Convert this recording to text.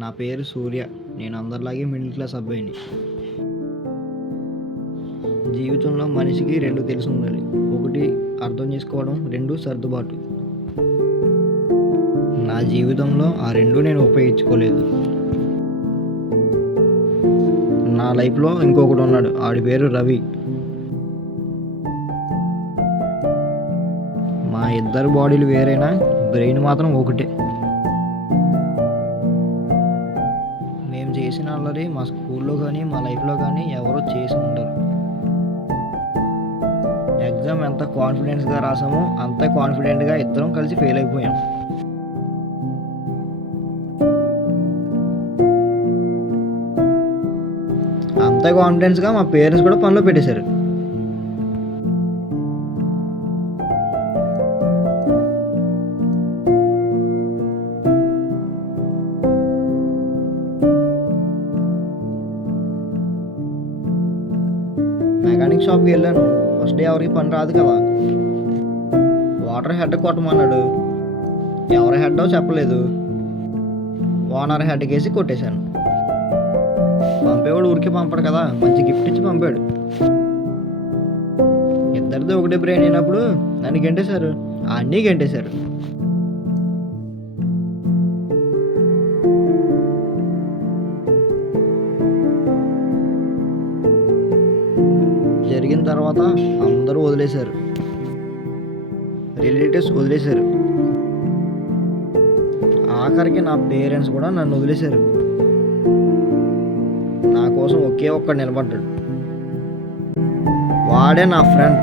నా పేరు సూర్య. నేను అందరిలాగే మిడిల్ క్లాస్ అబ్బాయిని. జీవితంలో మనిషికి రెండు తెలిసి ఉండాలి. ఒకటి అర్థం చేసుకోవడం, రెండు సర్దుబాటు. నా జీవితంలో ఆ రెండు నేను ఉపయోగించుకోలేదు. నా లైఫ్లో ఇంకొకడు ఉన్నాడు, ఆడి పేరు రవి. మా ఇద్దరు బాడీలు వేరైనా బ్రెయిన్ మాత్రం ఒకటే. మేము చేసిన అల్లరి మా స్కూల్లో కానీ మా లైఫ్లో కానీ ఎవరో చేసి ఉండరు. ఎగ్జామ్ ఎంత కాన్ఫిడెన్స్గా రాసామో అంతే కాన్ఫిడెంట్గా ఇద్దరం కలిసి ఫెయిల్ అయిపోయాం. అంతే కాన్ఫిడెన్స్గా మా పేరెంట్స్ కూడా పనిలో పెట్టేశారు. మెకానిక్ షాప్కి వెళ్ళాను. ఫస్ట్ డే ఎవరికి పని రాదు కదా. వాటర్ హెడ్ కొట్టమన్నాడు. ఎవరి హెడ్డో చెప్పలేదు. ఓనర్ హెడ్కి వేసి కొట్టేశాను. పంపేవాడు ఊరికే పంపడు కదా, మంచి గిఫ్ట్ ఇచ్చి పంపాడు. ఇద్దరితో ఒకటే బ్రెయిన్ అయినప్పుడు నన్ను గెంటేశారు, అన్నీ గెంటేశారు. జరిగిన తర్వాత అందరూ వదిలేశారు. రిలేటివ్స్ వదిలేశారు. ఆఖరికి నా పేరెంట్స్ కూడా నన్ను వదిలేశారు. నా కోసం ఒకే ఒక్కడు నిలబడ్డాడు. వాడే నా ఫ్రెండ్.